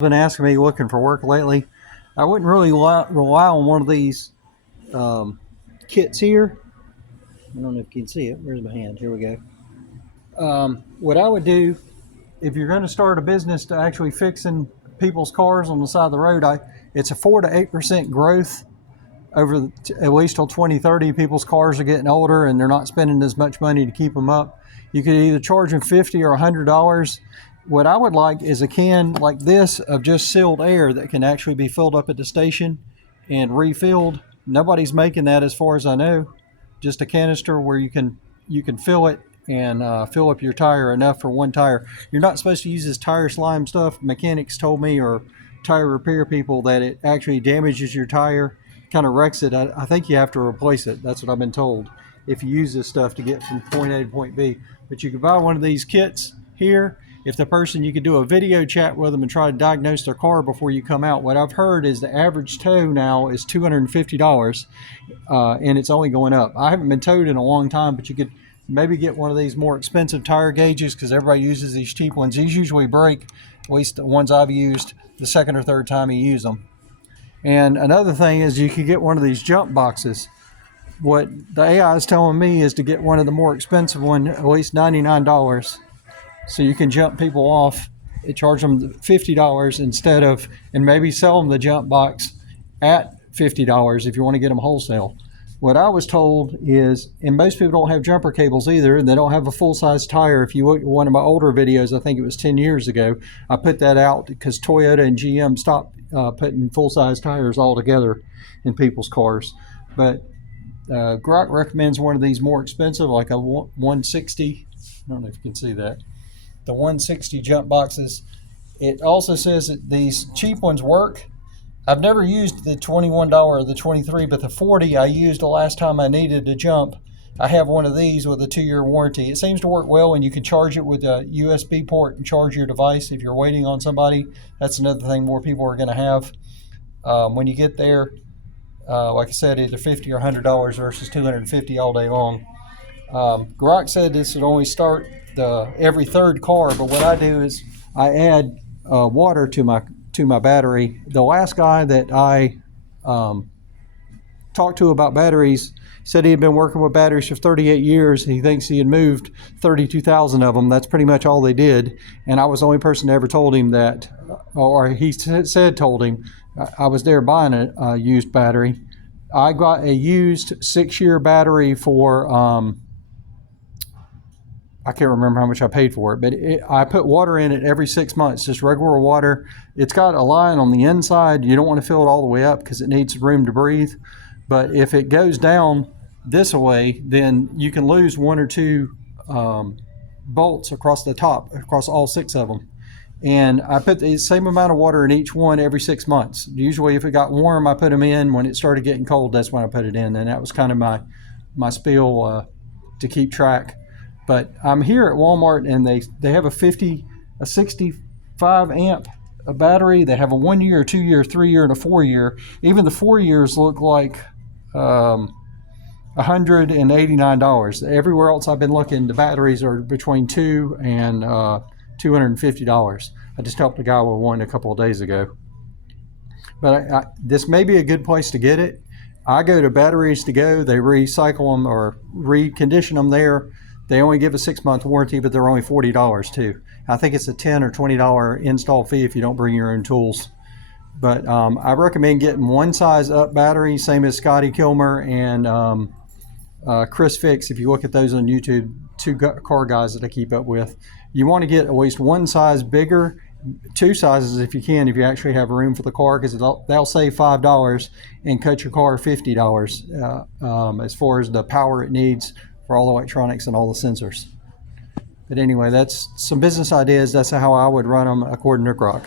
Been asking me looking for work lately. I wouldn't really rely on one of these kits here. I don't know if you can see it. Where's my hand? Here we go. What I would do if you're going to start a business to actually fixing people's cars on the side of the road, it's a 4 to 8% growth over at least till 2030. People's cars are getting older and they're not spending as much money to keep them up. You could either charge them $50 or $100. What I would like is a can like this of just sealed air that can actually be filled up at the station and refilled. Nobody's making that as far as I know. Just a canister where you can fill it and fill up your tire enough for one tire. You're not supposed to use this tire slime stuff. Mechanics told me, or tire repair people, that it actually damages your tire, kind of wrecks it. I think you have to replace it. That's what I've been told if you use this stuff to get from point A to point B. But you can buy one of these kits here. If the person, you could do a video chat with them and try to diagnose their car before you come out. What I've heard is the average tow now is $250, and it's only going up. I haven't been towed in a long time, but you could maybe get one of these more expensive tire gauges because everybody uses these cheap ones. These usually break, at least the ones I've used, the second or third time you use them. And another thing is you could get one of these jump boxes. What the AI is telling me is to get one of the more expensive one, at least $99. So you can jump people off, charge them $50 instead of, and maybe sell them the jump box at $50 if you want to get them wholesale. What I was told is, and most people don't have jumper cables either, and they don't have a full-size tire. If you look at one of my older videos, I think it was 10 years ago, I put that out because Toyota and GM stopped putting full-size tires altogether in people's cars. But Grok recommends one of these more expensive, like a 160. I don't know if you can see that. The 160 jump boxes. It also says that these cheap ones work. I've never used the $21 or the $23, but the $40 I used the last time I needed to jump. I have one of these with a 2-year warranty. It seems to work well, and you can charge it with a USB port and charge your device if you're waiting on somebody. That's another thing more people are going to have. When you get there, like I said, either $50 or $100 versus $250 all day long. Grok said this would only start every third car, but what I do is I add water to my battery. The last guy that I talked to about batteries said he had been working with batteries for 38 years. He thinks he had moved 32,000 of them. That's pretty much all they did. And I was the only person that ever told him that, or he told him. I was there buying a used battery. I got a used 6-year battery for I can't remember how much I paid for it, but I put water in it every 6 months, just regular water. It's got a line on the inside. You don't want to fill it all the way up because it needs room to breathe. But if it goes down this way, then you can lose 1 or 2 bolts across the top, across all 6 of them. And I put the same amount of water in each one every 6 months. Usually if it got warm, I put them in. When it started getting cold, that's when I put it in. And that was kind of my spiel to keep track. But I'm here at Walmart, and they have a 65 amp battery. They have a 1-year, 2-year, 3-year, and a 4-year. Even the 4 years look like $189. Everywhere else I've been looking, the batteries are between $200 and $250. I just helped a guy with one a couple of days ago. But this may be a good place to get it. I go to Batteries to Go. They recycle them or recondition them there. They only give a 6-month warranty, but they're only $40 too. I think it's a $10 or $20 install fee if you don't bring your own tools. But I recommend getting one size up battery, same as Scotty Kilmer and Chris Fix. If you look at those on YouTube, 2 car guys that I keep up with. You want to get at least one size bigger, 2 sizes if you can, if you actually have room for the car, because they'll save $5 and cut your car $50 as far as the power it needs for all the electronics and all the sensors. But anyway, that's some business ideas. That's how I would run them according to Grok.